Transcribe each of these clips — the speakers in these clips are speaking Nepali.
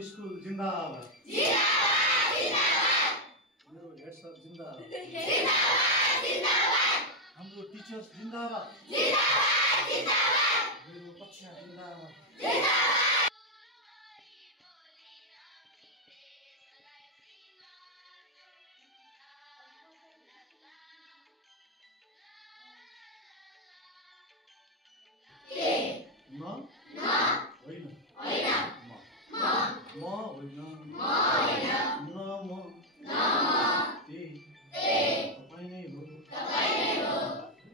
मेरो स्कुल जिन्दाबाद जिन्दाबाद जिन्दाबाद मेरो हेड सर जिन्दाबाद जिन्दाबाद जिन्दाबाद हाम्रो टिचर्स जिन्दाबाद जिन्दाबाद जिन्दाबाद मेरो कक्षा जिन्दाबाद जिन्दाबाद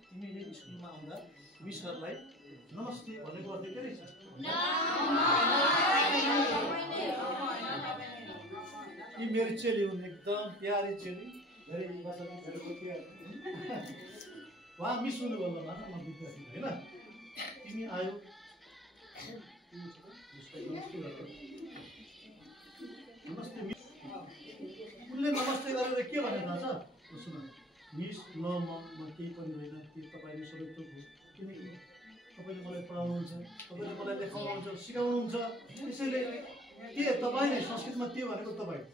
तिमीले स्कुलमा आउँदा मिसहरूलाई नमस्ते भनेको अर्थ के रहेछ? यी मेरो चेली हुन्, एकदम प्यारी चेली, धेरै उहाँ मिस हुनु भन्नु भएको म विद्यार्थी होइन। तिमी आयो नमस्ते मिस, उनले नमस्ते गरेर के भने थाहा छ? सुन मिस, ल म केही पनि होइन, के तपाईँले सबै थोक हो, किनकि तपाईँले मलाई पढाउनुहुन्छ, तपाईँले मलाई देखाउनुहुन्छ, सिकाउनुहुन्छ, त्यसैले के तपाईँले संस्कृतमा त्यो भनेको तपाईँ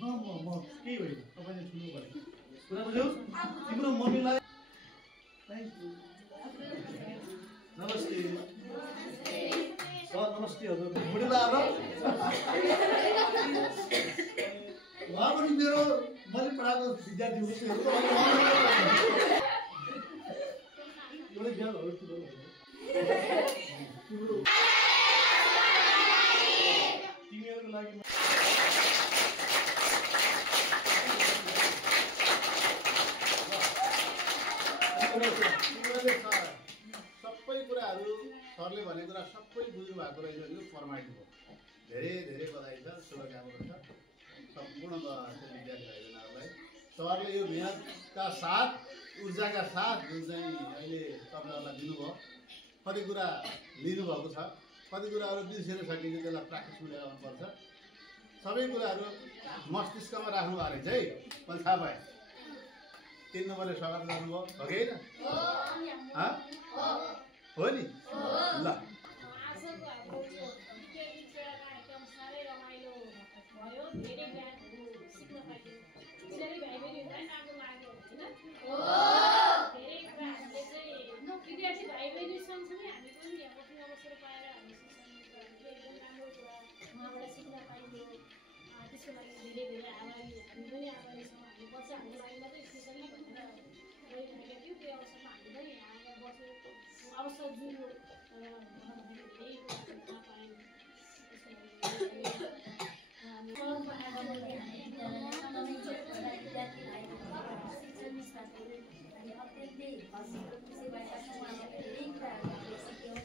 न म केही होइन, तपाईँले ठुलो भनेको कुरा बुझ्यौ? तिम्रो मम्मीलाई नमस्ते सर, नमस्ते हजुर, बुढी लाएर उहाँ पनि मेरो मैले पढाएको विद्यार्थी हो। एउटै ज्ञानहरू तिमीहरूको लागि सबै कुराहरू सरले भनेको कुरा सबै बुझ्नु भएको रहेछ। यो फर्मालिटी हो। धेरै धेरै बधाई छ, शुभकामना छ सम्पूर्ण विद्यार्थी भाइबहिनीहरूलाई। सरले यो मेहनतका साथ, ऊर्जाका साथ जुन चाहिँ अहिले तपाईँहरूलाई दिनुभयो, कति कुरा लिनुभएको छ, कति कुराहरू बिर्सेर सकिन्छ, त्यसलाई प्र्याक्टिसमा लिएर आउनुपर्छ। सबै कुराहरू मस्तिष्कमा राख्नु भएको रहेछ है, मैले थाहा पाएँ। 3 नम्बरले स्वागत गर्नुभयो, हो कि होइन? हो नि? ल भयो, धेरै ज्ञानहरू सिक्न पाइयो। बिचरी भाइबहिनीहरूलाई राम्रो लाग्यो होइन? धेरै कुरा हामीले चाहिँ विद्यार्थी भाइबहिनी सँगसँगै हामी पनि यहाँ बस्ने अवसर पाएर हामी शिक्षामित्रहरूले एकदम राम्रो कुरा उहाँबाट सिक्न पाइयो। त्यसको लागि धेरै धेरै आभारी, हामी पनि आभारी छौँ। हामी बच्चाहरूको लागि मात्रै स्पेसली भनेर गइरहेका थियौँ, त्यो अवसरमा हामी पनि यहाँ आएर बसेको अवसर जुन भन्दाखेरि धेरै कुरा सिक्न पायौँ। त्यसको लागि अत्यन्तै हँसीको खुसीबाट उहाँबाट धेरै कुराहरू सिक्यौँ।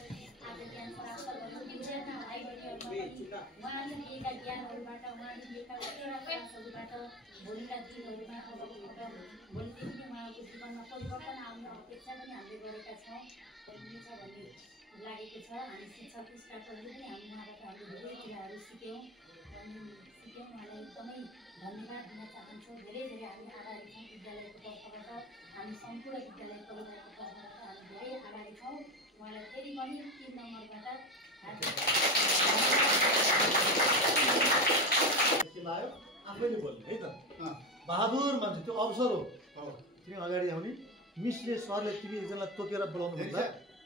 आज ज्ञान प्राप्त गर्नु विद्यार्थी भाइबहिनीहरूमा उहाँले दिएका ज्ञानहरूबाट, उहाँले दिएका कतिवटा प्रयासहरूबाट भोलिका दिनहरूमा भोलिदेखि उहाँको जीवनमा परिवर्तन आउने अपेक्षा पनि हामीले गरेका छौँ। हुनेछ भन्ने लागेको छ। हामी शिक्षक स्टाफहरूले पनि उहाँबाट हामीले धेरै कुराहरू सिक्यौँ। उहाँलाई एकदमै धन्यवाद दिन चाहन्छौँ। धेरै धेरै हामी आभारी छौँ। विद्यालयको तर्फबाट, हामी सम्पूर्ण विद्यालय परिवारको तर्फबाट हामी धेरै आभारी छौँ। उहाँलाई फेरि पनि 3 नम्बरबाट आफैले बोल्ने है त, बहादुर मान्छे, त्यो अवसर हो। तिमी अगाडि आउने, मिसले सरले तिमी एकजनालाई तोकेर बोलाउनु भन्दा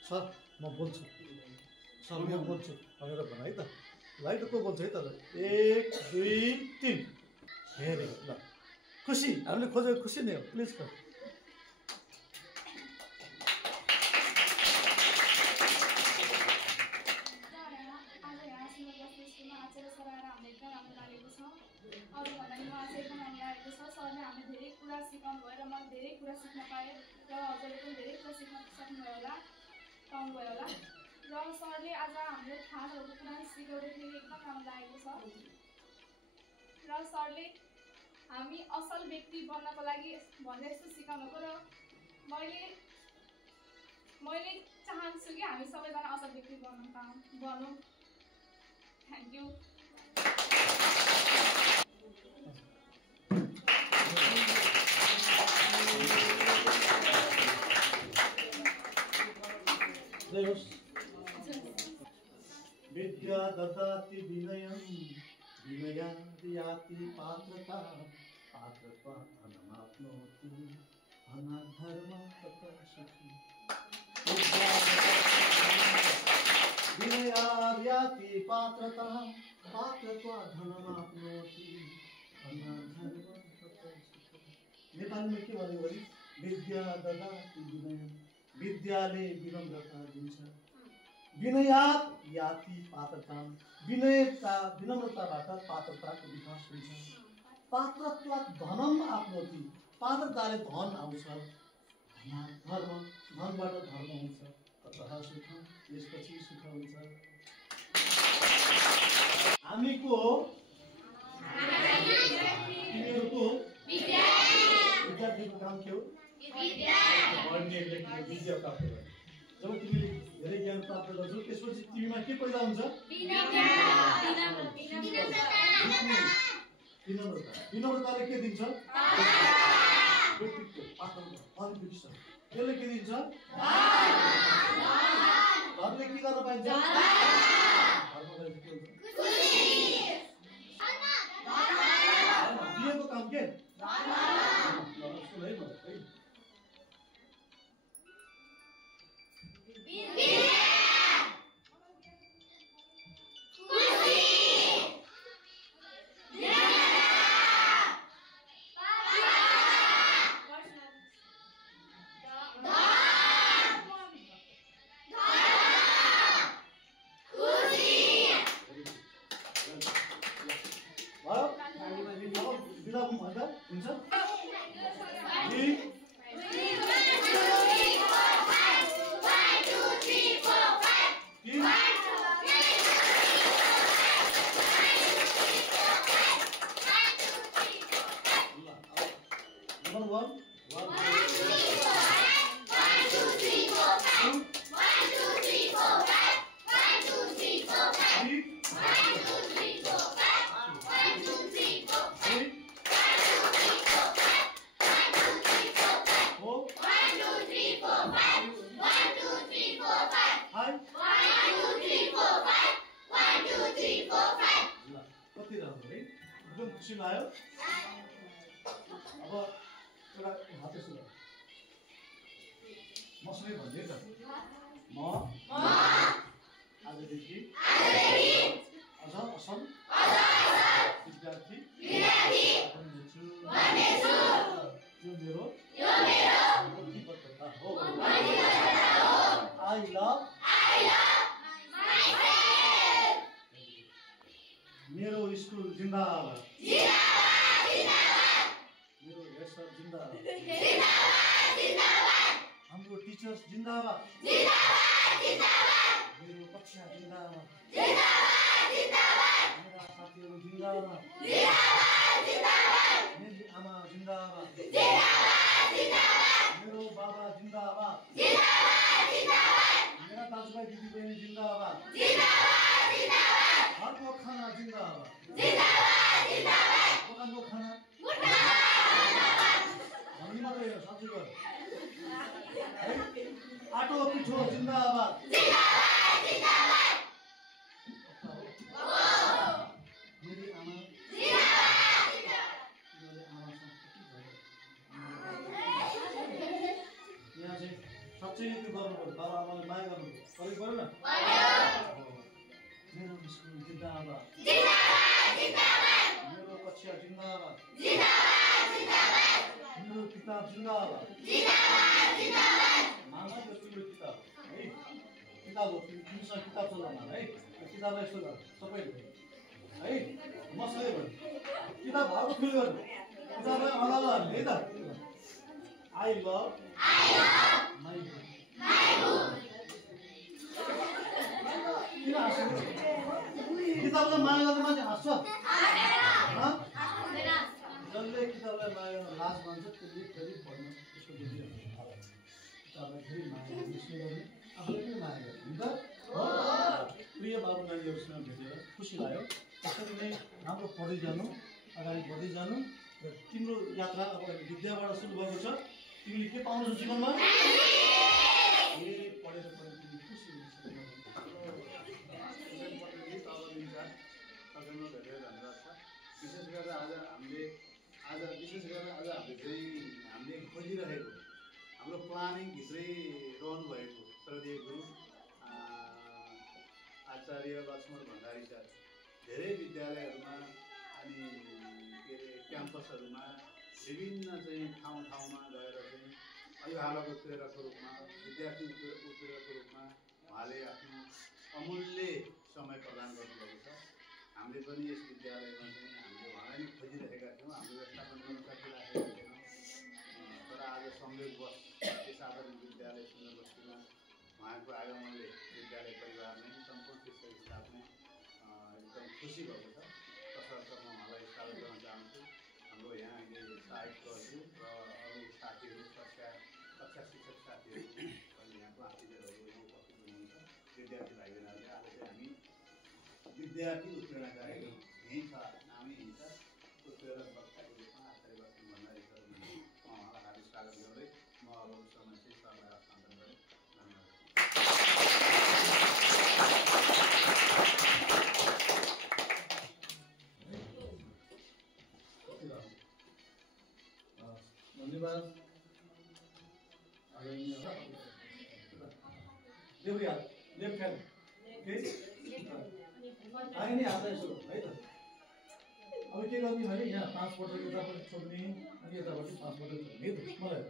सर म बोल्छु, सर म बोल्छु भनेर भन है त। लाइट को बोल्छ है त? 1 2 3 हेरे ल, खुसी हामीले खोजेको खुसी नै हो। प्लिज कर सरले हामीले धेरै कुरा सिकाउनु भयो र मैले धेरै कुरा सिक्न पाएँ र हजुरले पनि धेरै कुरा सिक्न सक्नुभयो होला, पाउनुभयो होला। र सरले आज हाम्रो थाहा भएको कुरा सिकाउँदाखेरि एकदम राम्रो लागेको छ। र सरले हामी असल व्यक्ति बन्नको लागि भन्ने जस्तो सिकाउनुभयो र मैले चाहन्छु कि हामी सबैजना असल व्यक्ति बनौँ। Thank you. विद्या ददाति विनयं याति पात्रता पात्रत्वा धनमाप्नोति धर्म तथा सुखी विनयात् याति पात्रता पात्रत्वा धनमाप्नोति धर्म तथा सुखी। नेपालीमा के भन्यो भने विद्या ददाति विनय विद्याले विनम्रता दिन्छ विनयात् याति पात्रता विनम्रताबाट पात्रताको विकास हुन्छ पात्रत्वात् धनम आफ्नोति पात्रताले धन आउँछ धनबाट धर्म हुन्छ ततः सुख यसपछि सुख हुन्छ। हामीको तिमीहरूको विद्यार्थीको काम के हो विद्या प्राप्त गर्नु। जब तिमीले धेरै ज्ञान प्राप्त गर्छौ त्यसपछि तिमीमा के पैदा हुन्छ विनम्रताले के दिन्छ त्यसले के दिन्छ धनले के गर्न पाइन्छ दिएको काम के खुसी लाग्यो। अब एउटा हात यसो मसँगै भन्दै त म आजदेखि अझ असल विद्यार्थी बन्नेछु। यो मेरो प्रतिबद्धता हो। I love मेरो स्कुल जिन्दाबाद मेरो हेडसर जिन्दाबाद हाम्रो टिचर्स जिन्दाबाद मेरो कक्षा जिन्दाबाद मेरा साथीहरू जिन्दाबाद मेरी आमा जिन्दाबाद मेरो बाबा जिन्दाबाद मेरा दाजुभाइ दिदीबहिनी जिन्दाबाद घरको खाना जिन्दाबाद दोकानको खाना भन्नु मात्रै हो साँच्चै गर आटो पिठो जिन्दाबाद मेरी आमा यहाँ चाहिँ साँच्चै त्यो गर्नुपर्छ बाबा आमाले माया गर्नुपर्छ कति पऱ्यो न मेरो स्कुल जिन्दाबाद मेरो कक्षा जिन्दाबाद मेरो किताब जिन्दाबाद मामा त्यो तिम्रो किताब है किताब हो तिमीसँग किताब छ मामा है किताबलाई यस्तो गर सबैले है मसँगै भन्नु किताब घरको फिल गर्नु किताबलाई अगालो हाल्नु है त आई लभ माई किन हाँस्नु किताबलाई माया गर्ने मान्छे हाँस्छ जसले किताबलाई माया गर्न लाज मान्छ त्यसले फेरि पढ्नु त्यसको बुझिरहन्छ किताबलाई फेरि माया गर्ने आफूले पनि माया गर्ने हुन्छ प्रिय बाबु नानीहरूसँग भेटेर खुसी लाग्यो। त्यसरी नै राम्रो पढ्दै जानु अगाडि बढ्दै जानु र तिम्रो यात्रा अब विद्याबाट सुरु भएको छ। तिमीले के पाउनु छ जीवनमा पढेर पनि तिमी खुसी हुन्छौ। धेरै धन्यवाद छ। विशेष गरेर आज हामीले हामीले खोजिरहेको हाम्रो प्लानिङभित्रै रहनुभएको स्वर्गीय गुरु आचार्य लक्ष्मण भण्डारी सर धेरै विद्यालयहरूमा अनि के अरे क्याम्पसहरूमा विभिन्न चाहिँ ठाउँमा गएर चाहिँ अभिभावक उत्प्रेरकको रूपमा विद्यार्थी उत्प्रेरकको रूपमा उहाँले आफ्नो अमूल्य समय प्रदान गर्नुभएको छ। हामीले पनि यस विद्यालयमा चाहिँ हामीले उहाँलाई नै खोजिरहेका थियौँ, हाम्रो व्यवस्थापन गर्न सकिरहेका थिएनौँ। तर आज संयोगवश यस आधुनिक विद्यालय सुन्दर बस्तीमा उहाँको आगमनले विद्यालय परिवार नै सम्पूर्ण शिक्षक स्टाफ नै एकदम खुसी भएको छ। तसर्थ म उहाँलाई स्वागत गर्न चाहन्छु। हाम्रो यहाँ अहिले सहायक प्रहरी र अरू साथीहरू कक्षा शिक्षक साथीहरू अनि यहाँ क्लास टिचरहरू यहाँ उपस्थित हुनुहुन्छ। विद्यार्थी भाइ बहिनीहरूले आज चाहिँ हामी विद्यार्थी उत्प्रेरणा कार्यक्रम यहीँ छ, नामै यहीँ छ, उत्प्रेरक वक्ताको रूपमा आचार्य लक्ष्मण भण्डारी सर उहाँलाई हार्दिक स्वागत गर्दै म अब समय चाहिँ सरलाई हस्तान्तरण गरेँ। धन्यवाद। देवरिया लेफ्ट ह्यान्ड आगे नै हात यसो है त। अब के गर्ने भने यहाँ 5 पटक यतापट्टि छोड्ने अनि यतापट्टि 5 पटक छोड्ने है त। मलाई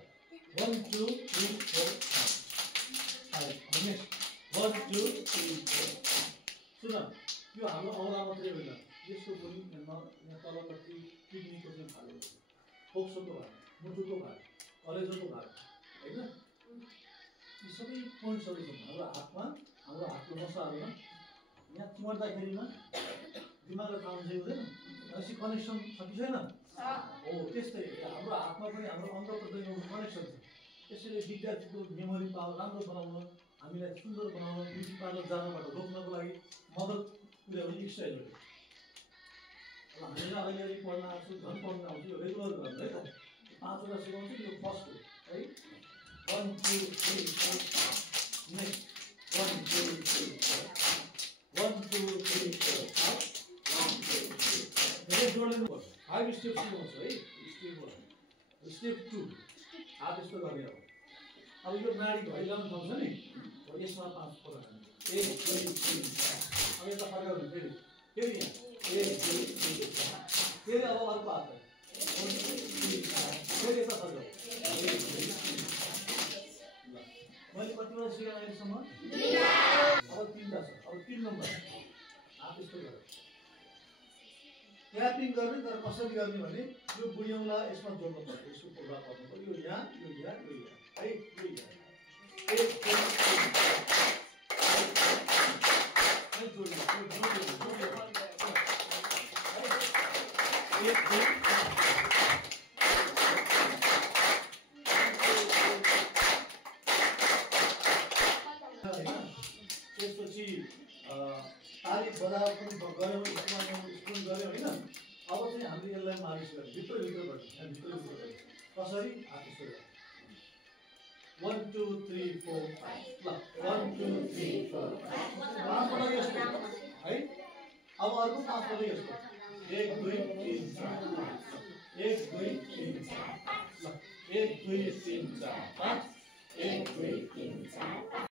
1 2 3 4 5 नेक्स्ट 1 2 3 4। सुन यो हाम्रो औला मात्रै होइन, यसको पनि यहाँ तलपट्टि किडनीको चाहिँ भाग हो, फोक्सोको भाग, मुटुको भाग, कलेजोको भाग होइन। यी सबै पोइन्ट्सहरू छन् हाम्रो हातमा, हाम्रो हातको मसाहरूमा। यहाँ चिमड्दाखेरिमा दिमागलाई काम चाहिँ हुँदैन, भनेपछि कनेक्सन छ कि छैन? हो त्यस्तै हाम्रो हातमा पनि हाम्रो अङ्ग प्रत्यङ्गको कनेक्सन छ। त्यसैले विद्यार्थीको मेमोरी पावर राम्रो बनाउन, हामीलाई सुन्दर बनाउन, ब्युटी पार्लर जानबाट रोक्नको लागि मद्दत पुर्याउने एक्सर्साइजहरू। अब हामीलाई अलिअलि पढ्न आउँछु, झन् पढ्न आउँछु, यो रेगुलर गर्नु है त। 5 वटा सिकाउँछु, यो फर्स्ट हो है। 1 2 3 4 नेक्स्ट 1 2 3 4 1 2 3 4 1 2 3 धेरै जोडले गर्नु 5 स्टेप सिकाउँछु है। स्टेप 1 स्टेप 2 हात यस्तो गर्ने। अब यो नाडी भइरहनु ठाउँ छ नि, यसमा 5 पटक 1 2 3 4। अब यता फर्काउनु फेरि यहाँ 1 2 3 4 फेरि अब अर्को हात फेरि यता फर्काउ 1 2 3 मैले कतिवटा सिकाएँ अहिलेसम्म? 2 अब 3वटा छ। अब 3 नम्बर हात यस्तो गर ट्यापिङ गर्ने। तर कसरी गर्ने भने यो बुढियौँला यसमा जोड्नु पर्छ, यसको प्रभाव पर्नु पर्यो। यो यहाँ यो यहाँ यो यहाँ है, यो यहाँ 1 2 3 जोड्नु 1 2 त्यसपछि ताली बजाएर पनि गऱ्यौँ, स्पुन गऱ्यौँ होइन। अब चाहिँ हामीले यसलाई मालिस गर्यो, भित्रबाट यहाँ भित्र कसरी हात यसो गर्यो 1 2 3 4 5 ल 1 2 3 4 5 पटक यस्तो है। अब अर्को 5 पटक यस्तो 1 2 3 4 1 2 3 4 ल 1 2 3 4 5 1 2 3 4